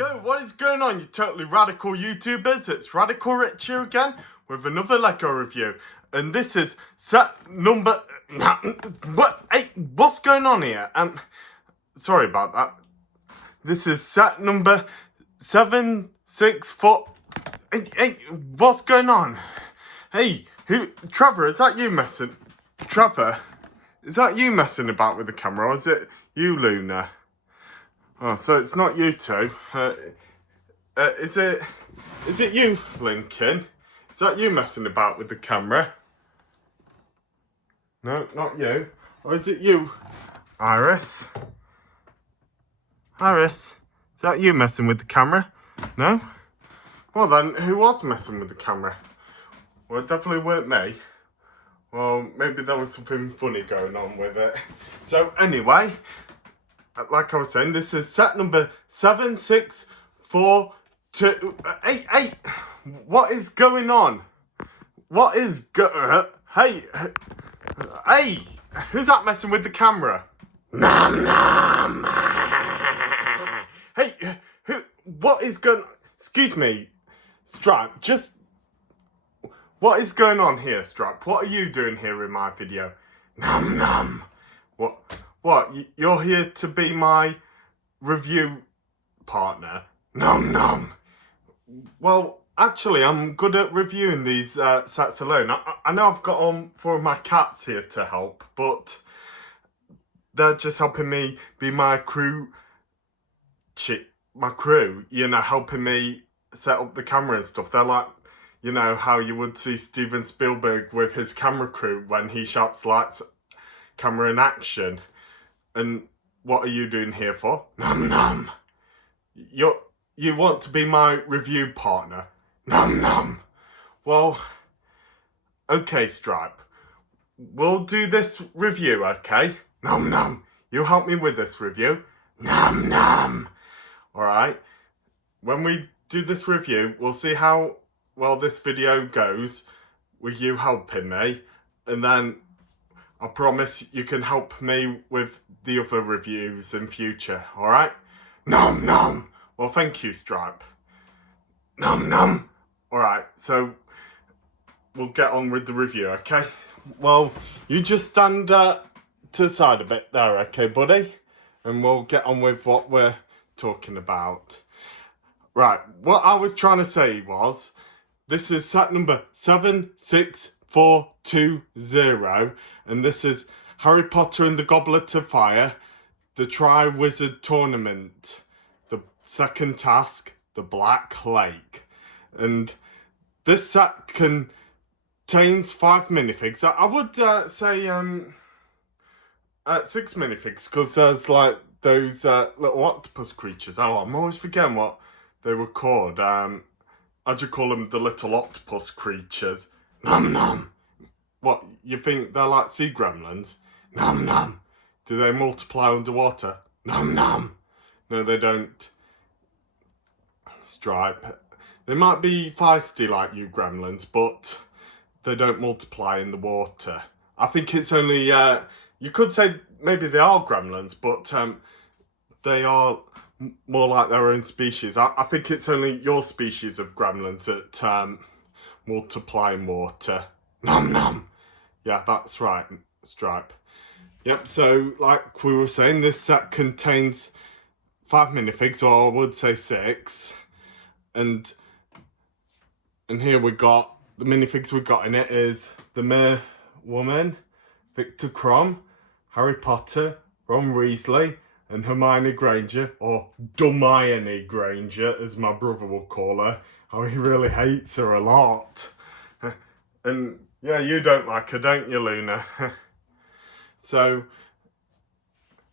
Yo, what is going on, you totally radical YouTubers? It's Radical Rich here again with another Lego review. And this is set number... What? Hey, what's going on here? Sorry about that. This is set number 764... Hey, what's going on? Hey, Trevor, is that you messing... Trevor, is that you messing about with the camera, or is it you, Luna? Oh, so it's not you two. Is it you, Lincoln? Is that you messing about with the camera? No, not you. Or is it you, Iris? Iris, is that you messing with the camera? No? Well then, who was messing with the camera? Well, it definitely weren't me. Well, maybe there was something funny going on with it. So anyway, like I was saying, this is set number 7642. Hey, what is going on? What is hey, who's that messing with the camera? Nom nom. Hey, what is going? Excuse me, Stripe. Just what is going on here, Stripe? What are you doing here in my video? Nom nom. What? You're here to be my review partner? Nom nom. Well, actually, I'm good at reviewing these sets alone. I know I've got on 4 of my cats here to help, but they're just helping me be my crew. You know, helping me set up the camera and stuff. They're like, you know, how you would see Steven Spielberg with his camera crew when he shots lights, camera in action. And what are you doing here for? Nom nom. You want to be my review partner? Nom nom. Well, okay, Stripe. We'll do this review, okay? Nom nom. You help me with this review? Nom nom. Alright. When we do this review, we'll see how well this video goes with you helping me. And then I promise you can help me with the other reviews in future, alright? Nom nom! Well, thank you, Stripe. Nom nom! Alright, so we'll get on with the review, okay? Well, you just stand to the side a bit there, okay, buddy? And we'll get on with what we're talking about. Right, what I was trying to say was, this is set number 76420, and this is Harry Potter and the Goblet of Fire, the Triwizard Tournament, the second task, the Black Lake. And this set contains 5 minifigs. I would say 6 minifigs, because there's like those little octopus creatures. Oh, I'm always forgetting what they were called. I'd just call them the little octopus creatures. Nom nom. What, you think they're like sea gremlins? Nom nom. Do they multiply underwater? Nom nom. No, they don't. Stripe. They might be feisty like you gremlins, but they don't multiply in the water. I think it's only, you could say maybe they are gremlins, but they are more like their own species. I think it's only your species of gremlins that multiply in water. Nom nom. Yeah, that's right, Stripe. Yep, so like we were saying, this set contains 5 minifigs, or I would say 6. And here we got, the minifigs we got in it is the Mere Woman, Victor Crumb, Harry Potter, Ron Weasley, and Hermione Granger, or Hermione Granger, as my brother will call her. Oh, he really hates her a lot. And yeah, you don't like her, don't you, Luna? So,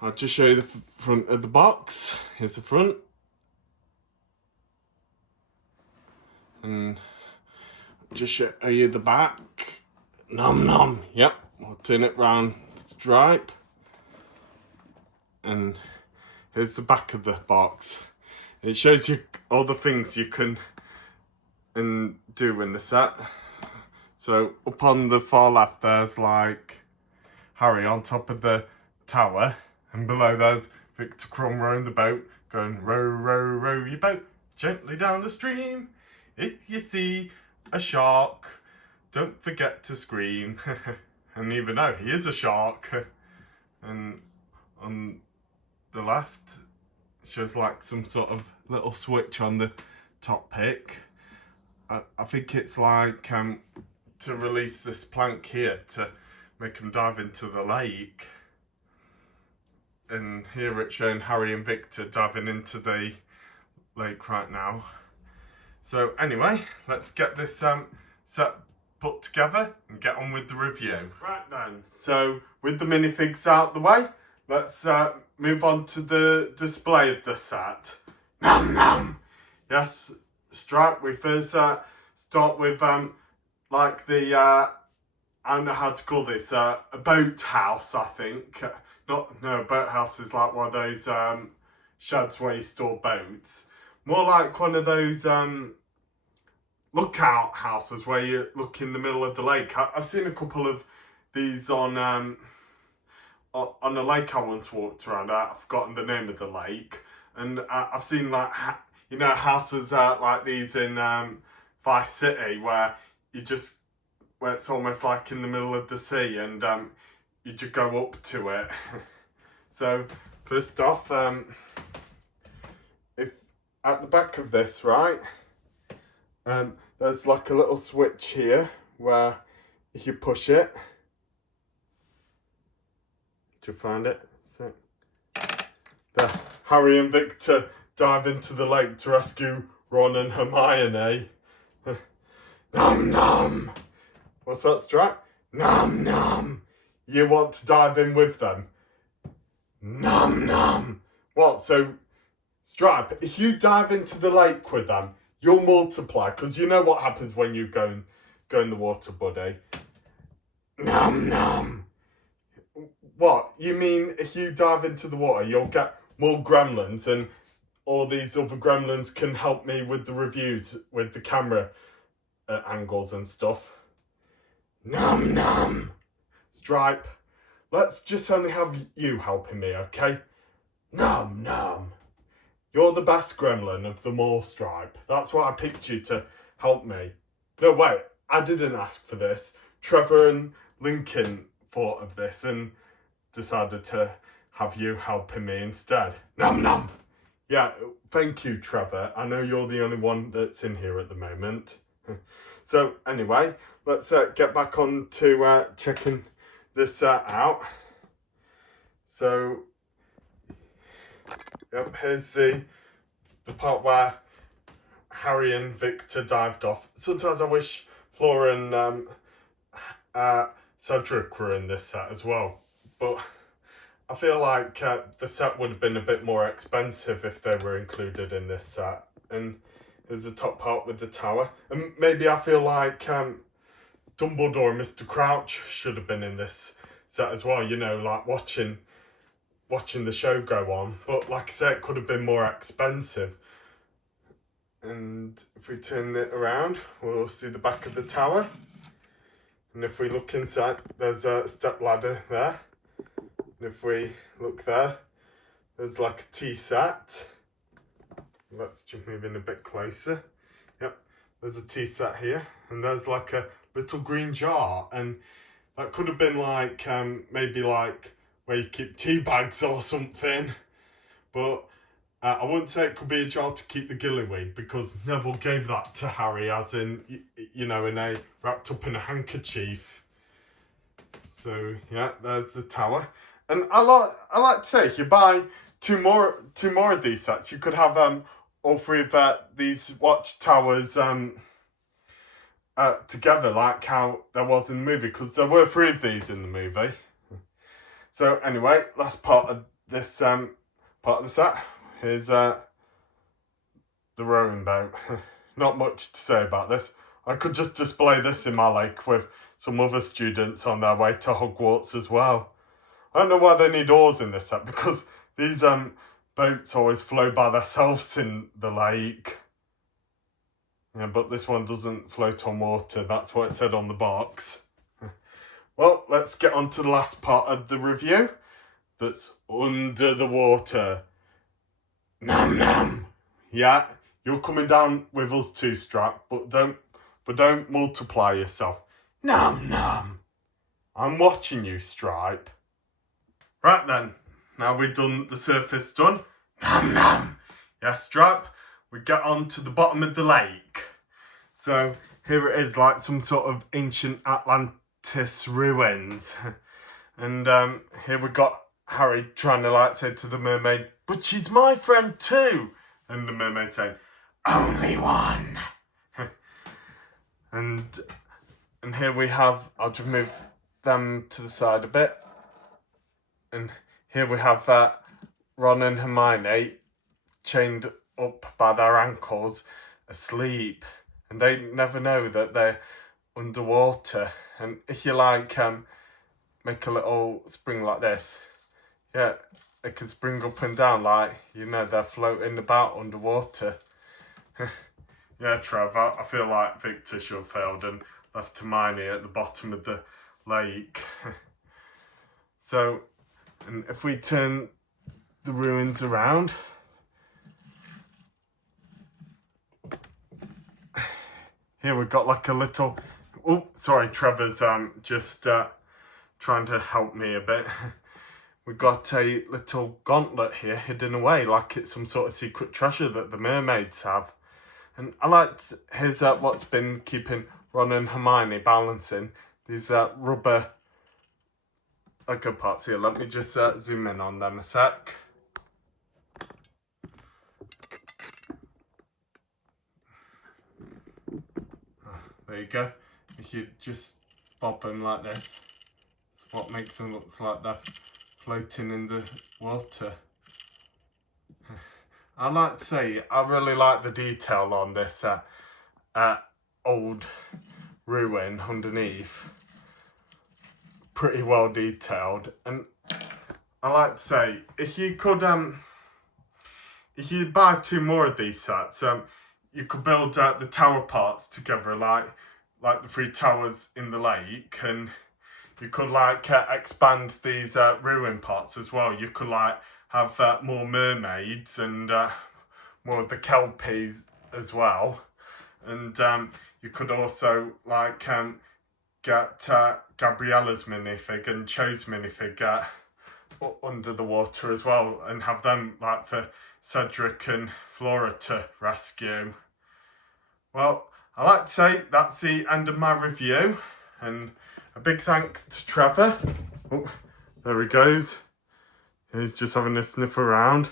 I'll just show you the front of the box. Here's the front. And just show you the back. Nom nom. Yep, we'll turn it round Stripe. And here's the back of the box. It shows you all the things you can do in the set. So up on the far left, there's like Harry on top of the tower, and below there's Victor Crumb rowing the boat, going row, row, row your boat gently down the stream. If you see a shark, don't forget to scream. And even though he is a shark, and on the left shows like some sort of little switch on the top pick. I think it's like to release this plank here to make him dive into the lake. And here it's showing Harry and Victor diving into the lake right now. So anyway, let's get this set put together and get on with the review. Right then, so with the minifigs out the way, let's move on to the display of the set. Nom nom! Yes, Stripe, we first start with like the, I don't know how to call this, a boathouse, I think. No, a boathouse is like one of those sheds where you store boats. More like one of those lookout houses where you look in the middle of the lake. I've seen a couple of these on a lake I once walked around. I've forgotten the name of the lake, and I've seen like houses like these in Vice City where it's almost like in the middle of the sea, and you just go up to it. So first off, if at the back of this, right, there's like a little switch here where if you push it, do you find it? So, there, Harry and Victor dive into the lake to rescue Ron and Hermione. Nom nom! What's that, Stripe? Nom nom! You want to dive in with them? Nom nom! What, so, Stripe, if you dive into the lake with them, you'll multiply, because you know what happens when you go in the water, buddy. Nom nom! What, you mean if you dive into the water, you'll get more gremlins, and all these other gremlins can help me with the reviews, with the camera angles and stuff? Nom nom! Stripe, let's just only have you helping me, okay? Nom nom! You're the best gremlin of them all, Stripe. That's why I picked you to help me. No, wait, I didn't ask for this. Trevor and Lincoln thought of this and decided to have you helping me instead. Nom nom! Yeah, thank you, Trevor. I know you're the only one that's in here at the moment. So, anyway, let's get back on to checking this out. So, yep, here's the part where Harry and Victor dived off. Sometimes I wish Flora and Cedric were in this set as well, but I feel like the set would have been a bit more expensive if they were included in this set. And there's the top part with the tower. And maybe I feel like Dumbledore and Mr. Crouch should have been in this set as well, you know, like watching the show go on. But like I said, it could have been more expensive. And if we turn it around, we'll see the back of the tower. And if we look inside, there's a step ladder there. And if we look there, there's like a tea set. Let's just move in a bit closer. Yep, there's a tea set here. And there's like a little green jar. And that could have been like, maybe like where you keep tea bags or something. But I wouldn't say it could be a jar to keep the gillyweed, because Neville gave that to Harry, as in, you know, wrapped up in a handkerchief. So yeah, there's the tower. And I like to say, if you buy two more of these sets, you could have all three of these watchtowers together, like how there was in the movie, because there were 3 of these in the movie. So anyway, last part of this part of the set. Here's the rowing boat. Not much to say about this. I could just display this in my lake with some other students on their way to Hogwarts as well. I don't know why they need oars in this set, because these boats always flow by themselves in the lake. Yeah, but this one doesn't float on water. That's what it said on the box. Well, let's get on to the last part of the review. That's under the water. Nom nom. Yeah, you're coming down with us too, Stripe, but don't multiply yourself. Nom nom. I'm watching you, Stripe. Right then, now we've done the surface done. Nom nom. Yeah, Stripe, we get on to the bottom of the lake. So here it is, like some sort of ancient Atlantis ruins. And here we got Harry trying to like say to the mermaid, but she's my friend too. And the mermaid saying, only one. and here we have, I'll just move them to the side a bit. And here we have Ron and Hermione chained up by their ankles, asleep. And they never know that they're underwater. And if you like make a little spring like this, yeah, they can spring up and down like, you know, they're floating about underwater. Yeah, Trev, I feel like Victor should have failed and left Hermione at the bottom of the lake. So, and if we turn the ruins around, here we've got like a little, oh, sorry, Trevor's just trying to help me a bit. We've got a little gauntlet here hidden away, like it's some sort of secret treasure that the mermaids have. And I liked, here's what's been keeping Ron and Hermione balancing, these rubber Lego parts here. Let me just zoom in on them a sec. There you go. If you just bob them like this, it's what makes them look like they're floating in the water. I like to say, I really like the detail on this old ruin underneath. Pretty well detailed. And I like to say, if you could, if you buy 2 more of these sets, you could build the tower parts together, like the 3 towers in the lake, and you could like expand these ruin parts as well. You could like have more mermaids and more of the kelpies as well, and you could also like get Gabriella's minifig and Cho's minifig under the water as well, and have them like for Cedric and Flora to rescue. Well, I like to say that's the end of my review, and a big thanks to Trevor. Oh, there he goes. He's just having a sniff around.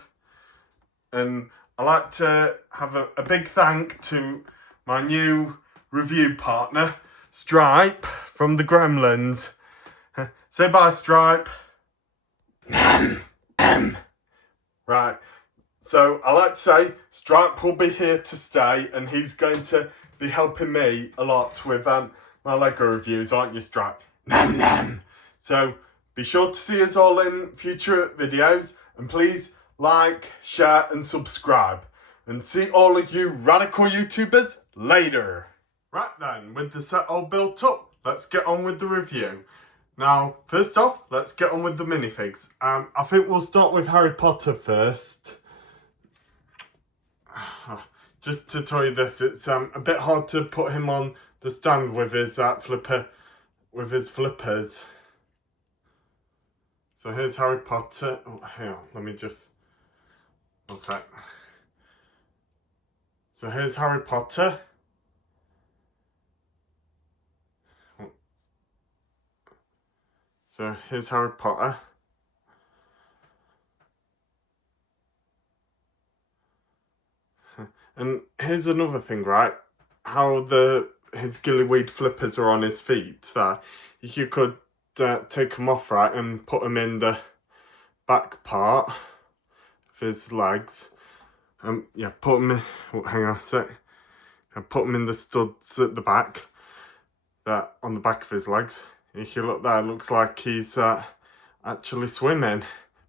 And I like to have a big thank to my new review partner, Stripe from the Gremlins. Say bye, Stripe. Right. So I like to say Stripe will be here to stay, and he's going to be helping me a lot with my Lego reviews, aren't you, Stripe? Nam nam. So be sure to see us all in future videos, and please like, share and subscribe. And see all of you radical YouTubers later. Right then, with the set all built up, let's get on with the review. Now, first off, let's get on with the minifigs. I think we'll start with Harry Potter first. Just to tell you this, it's a bit hard to put him on the stand with his flippers. So here's Harry Potter. Oh, hang on, let me just, one sec. So here's Harry Potter. So here's Harry Potter. And here's another thing, right? How his gillyweed flippers are on his feet. That you could take them off, right, and put them in the back part of his legs. Yeah, put them in. Oh, hang on a sec. And put them in the studs at the back. That on the back of his legs. If you look there, it looks like he's actually swimming.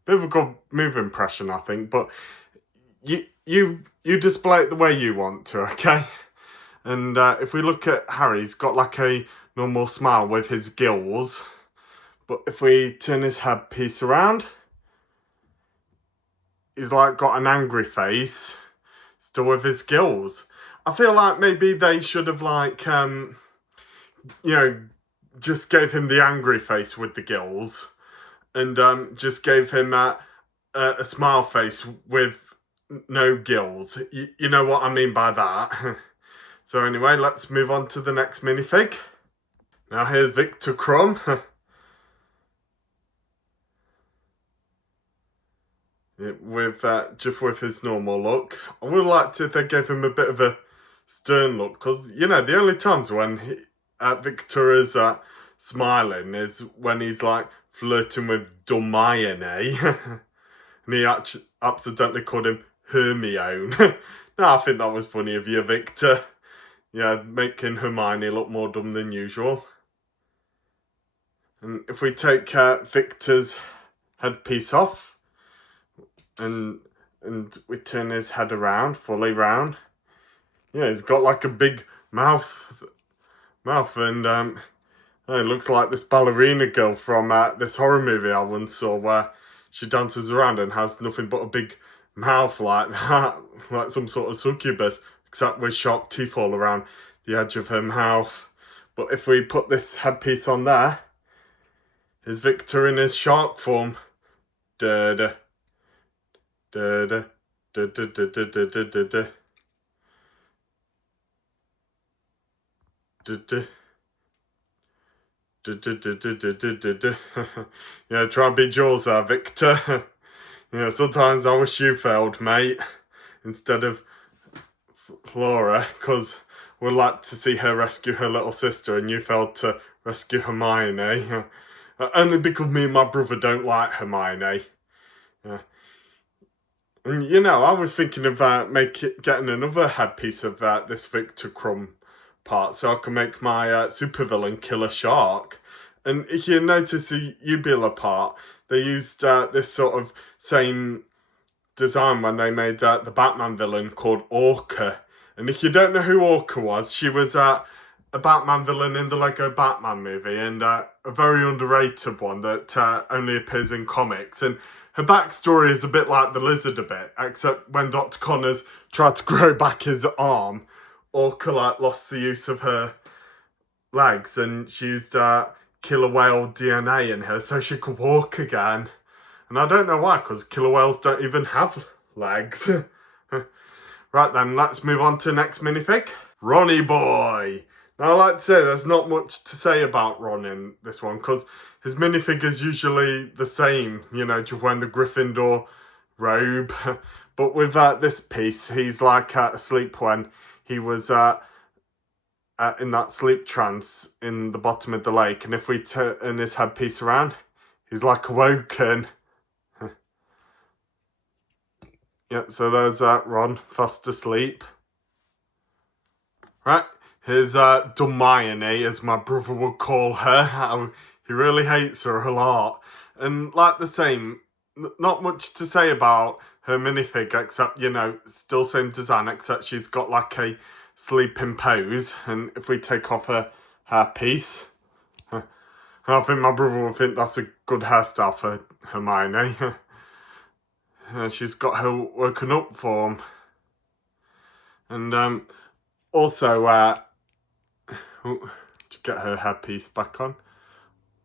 Bit of a good move impression, I think, but you display it the way you want to, okay? And if we look at Harry, he's got like a normal smile with his gills. But if we turn his headpiece around, he's like got an angry face, still with his gills. I feel like maybe they should have like, just gave him the angry face with the gills, and just gave him a smile face with no gills. You know what I mean by that. So anyway, let's move on to the next minifig. Now here's Viktor Krum. With just with his normal look. I would have liked if they gave him a bit of a stern look, because the only times when Viktor is smiling is when he's like flirting with Hermione, and he actually accidentally called him Hermione. No, I think that was funny of you, Viktor. Yeah, making Hermione look more dumb than usual. And if we take Viktor's headpiece off, and we turn his head around, fully round. Yeah, he's got like a big mouth, and it looks like this ballerina girl from this horror movie I once saw, where she dances around and has nothing but a big mouth like that, like some sort of succubus, except with sharp teeth all around the edge of her mouth. But if we put this headpiece on there, is Viktor in his shark form. Da-da. Da-da. Da-da-da-da-da-da-da. Da-da. Da-da-da-da-da-da-da. Yeah, try and be Jaws there, Viktor. Yeah, sometimes I wish you failed, mate, instead of Flora, because we'd like to see her rescue her little sister, and you failed to rescue Hermione. Only because me and my brother don't like Hermione. Yeah. And I was thinking of getting another headpiece of this Viktor Krum part, so I can make my supervillain kill a shark. And if you notice the Uvula part, they used this sort of same design when they made the Batman villain called Orca. And if you don't know who Orca was, she was a Batman villain in the Lego Batman movie, and a very underrated one that only appears in comics. And her backstory is a bit like the Lizard a bit, except when Dr. Connors tried to grow back his arm, Orca lost the use of her legs, and she used killer whale DNA in her so she could walk again. And I don't know why, because killer whales don't even have legs. Right then, let's move on to the next minifig. Ronny Boy. Now, I like to say there's not much to say about Ron in this one, because his minifig is usually the same, just wearing the Gryffindor robe. But with this piece, he's like asleep when he was in that sleep trance in the bottom of the lake. And if we turn his headpiece around, he's like awoken. Yeah, so there's Ron, fast asleep. Right, here's Hermione, as my brother would call her. He really hates her a lot. And like the same, not much to say about her minifig, except, still same design, except she's got like a sleeping pose. And if we take off her hairpiece, I think my brother would think that's a good hairstyle for Hermione. She's got her woken up form. And also, to get her headpiece back on.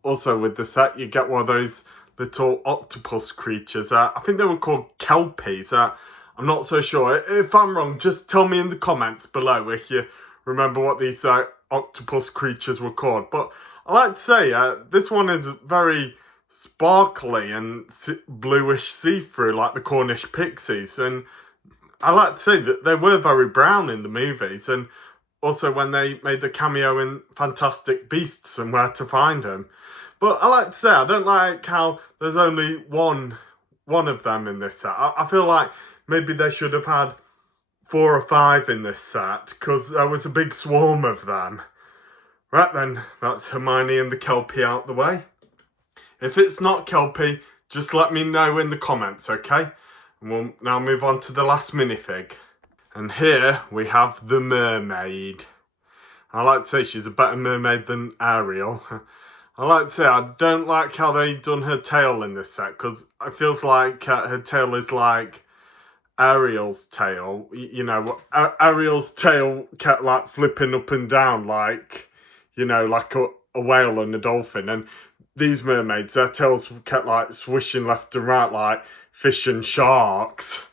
Also with the set, you get one of those little octopus creatures. I think they were called kelpies. I'm not so sure. If I'm wrong, just tell me in the comments below if you remember what these octopus creatures were called. But I like to say, this one is very sparkly and bluish see-through, like the Cornish pixies. And I like to say that they were very brown in the movies, and also when they made a cameo in Fantastic Beasts and Where to Find Them. But I like to say, I don't like how there's only one of them in this set. I feel like maybe they should have had 4 or 5 in this set, because there was a big swarm of them. Right then, that's Hermione and the Kelpie out the way. If it's not Kelpie, just let me know in the comments, okay? And we'll now move on to the last minifig. And here we have the mermaid. I like to say she's a better mermaid than Ariel. I like to say I don't like how they done her tail in this set, because it feels like her tail is like Ariel's tail, you know, Ariel's tail kept like flipping up and down like, you know, like a whale and a dolphin. And these mermaids, their tails kept like swishing left and right like fish and sharks.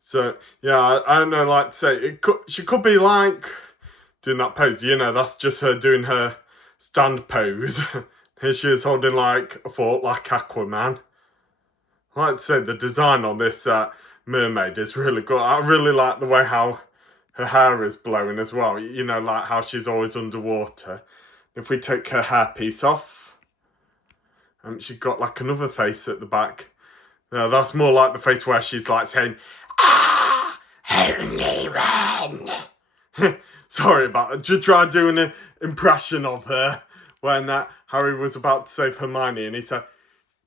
So yeah, I don't know, like to say she could be like doing that pose. You know, that's just her doing her stand pose. Here she is holding like a fork like Aquaman. I like to say the design on this mermaid is really good. I really like the way how her hair is blowing as well. You know, like how she's always underwater. If we take her hairpiece off, she's got like another face at the back. No, that's more like the face where she's like saying, "Ah, only one." Sorry about that. Just try doing an impression of her when Harry was about to save Hermione and he said,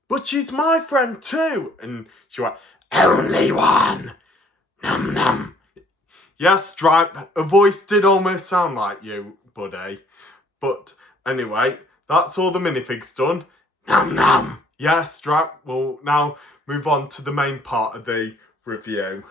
"But she's my friend too." And she went, "Only one. Num num." Yes, Stripe, a voice did almost sound like you, buddy. But anyway, that's all the minifigs done. Num num. Yes, Stripe, we'll now move on to the main part of the review.